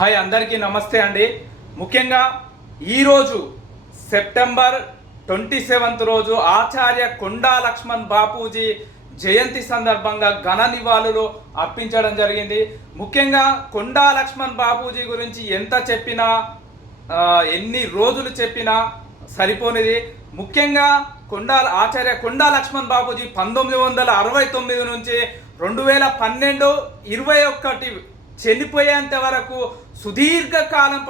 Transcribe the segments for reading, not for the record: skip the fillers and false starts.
Hi అందరికీ నమస్తే అండి. ముఖ్యంగా ఈరోజు సెప్టెంబర్ 27 రోజు ఆచార్య కొండా లక్ష్మణ్ బాపూజీ జయంతి సందర్భంగా ఘన నివాళులు అర్పించడం జరిగింది. ముఖ్యంగా కొండా లక్ష్మణ్ బాపూజీ గురించి ఎంత చెప్పినా ఎన్ని రోజులు చెప్పినా సరిపోనిది. ముఖ్యంగా ఆచార్య కొండా లక్ష్మణ్ బాపూజీ 1969 నుంచి 2012, 21 చనిపోయేంత వరకు సుదీర్ఘకాలం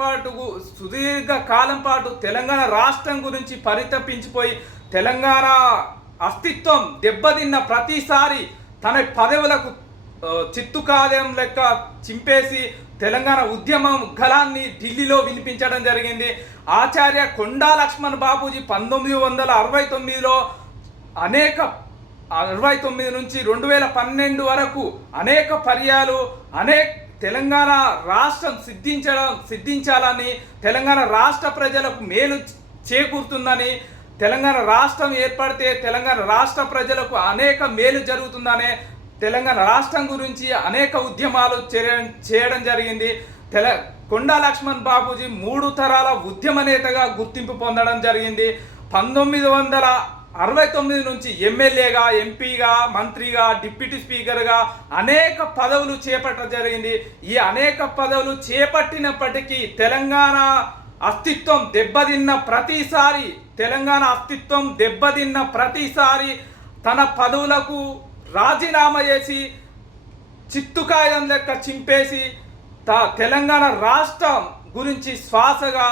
పాటు తెలంగాణ రాష్ట్రం గురించి పరితపించిపోయి తెలంగాణ అస్తిత్వం దెబ్బతిన్న ప్రతిసారి తన పదవులకు చిత్తుకాదం లెక్క చింపేసి తెలంగాణ ఉద్యమం గళాన్ని ఢిల్లీలో వినిపించడం జరిగింది. ఆచార్య కొండా లక్ష్మణ్ బాపూజీ 1969లో 69 నుంచి 2012 వరకు అనేక పర్యాలు తెలంగాణ రాష్ట్రం సిద్ధించాలని, తెలంగాణ రాష్ట్ర ప్రజలకు మేలు చేకూరుతుందని, తెలంగాణ రాష్ట్రం ఏర్పడితే తెలంగాణ రాష్ట్ర ప్రజలకు అనేక మేలు జరుగుతుందనే తెలంగాణ రాష్ట్రం గురించి అనేక ఉద్యమాలు చేయడం జరిగింది. కొండా లక్ష్మణ్ బాపూజీ 3 తరాల ఉద్యమ నేతగా గుర్తింపు పొందడం జరిగింది. 1969 నుంచి ఎమ్మెల్యేగా, ఎంపీగా, మంత్రిగా, డిప్యూటీ స్పీకర్గా అనేక పదవులు చేపట్టడం జరిగింది. ఈ అనేక పదవులు చేపట్టినప్పటికీ తెలంగాణ అస్తిత్వం దెబ్బతిన్న ప్రతిసారి తన పదవులకు రాజీనామా చేసి చిత్తుకాయం లెక్క చింపేసి తెలంగాణ రాష్ట్రం గురించి శ్వాసగా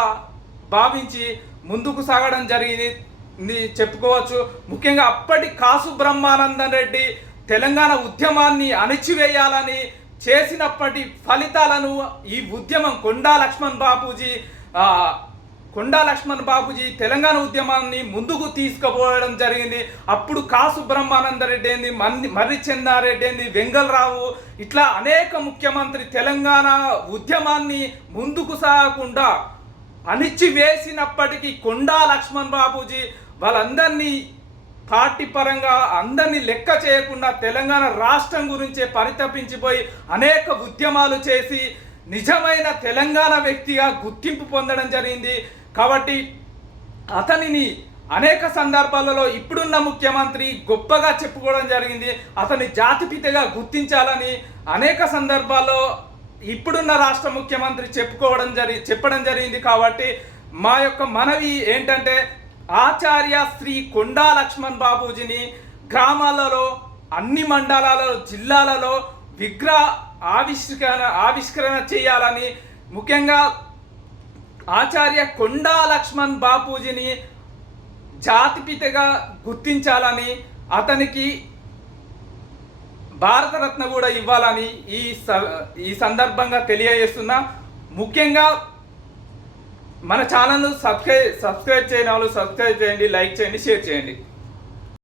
భావించి ముందుకు సాగడం జరిగింది చెప్పుకోవచ్చు. ముఖ్యంగా అప్పటి కాసు బ్రహ్మానందం రెడ్డి తెలంగాణ ఉద్యమాన్ని అణిచివేయాలని చేసినప్పటి ఫలితాలను ఈ ఉద్యమం కొండా లక్ష్మణ్ బాపూజీ తెలంగాణ ఉద్యమాన్ని ముందుకు తీసుకుపోవడం జరిగింది. అప్పుడు కాసు బ్రహ్మానంద రెడ్డి ఏంది, మర్రి చెన్నారెడ్డి ఏంది, వెంగళరావు ఇట్లా అనేక ముఖ్యమంత్రి తెలంగాణ ఉద్యమాన్ని ముందుకు సాగకుండా అణిచివేసినప్పటికీ కొండా లక్ష్మణ్ బాపూజీ వాళ్ళందరినీ పార్టీ పరంగా అందరినీ లెక్క చేయకుండా తెలంగాణ రాష్ట్రం గురించే పరితపించిపోయి అనేక ఉద్యమాలు చేసి నిజమైన తెలంగాణ వ్యక్తిగా గుర్తింపు పొందడం జరిగింది. కాబట్టి అతనిని అనేక సందర్భాలలో ఇప్పుడున్న ముఖ్యమంత్రి గొప్పగా చెప్పుకోవడం జరిగింది. అతని జాతిపితగా గుర్తించాలని అనేక సందర్భాల్లో ఇప్పుడున్న రాష్ట్ర ముఖ్యమంత్రి చెప్పడం జరిగింది. కాబట్టి మా యొక్క మనవి ఏంటంటే ఆచార్య శ్రీ కొండా లక్ష్మణ్ బాపూజీని గ్రామాలలో, అన్ని మండలాలలో, జిల్లాలలో విగ్రహ ఆవిష్కరణ చేయాలని, ముఖ్యంగా ఆచార్య కొండా లక్ష్మణ్ బాపూజీని జాతిపితగా గుర్తించాలని, అతనికి భారతరత్న కూడా ఇవ్వాలని ఈ సందర్భంగా తెలియజేస్తున్నా. ముఖ్యంగా మన ఛానల్ను సబ్స్క్రైబ్ చేయని వాళ్ళు సబ్స్క్రైబ్ చేయండి, లైక్ చేయండి, షేర్ చేయండి.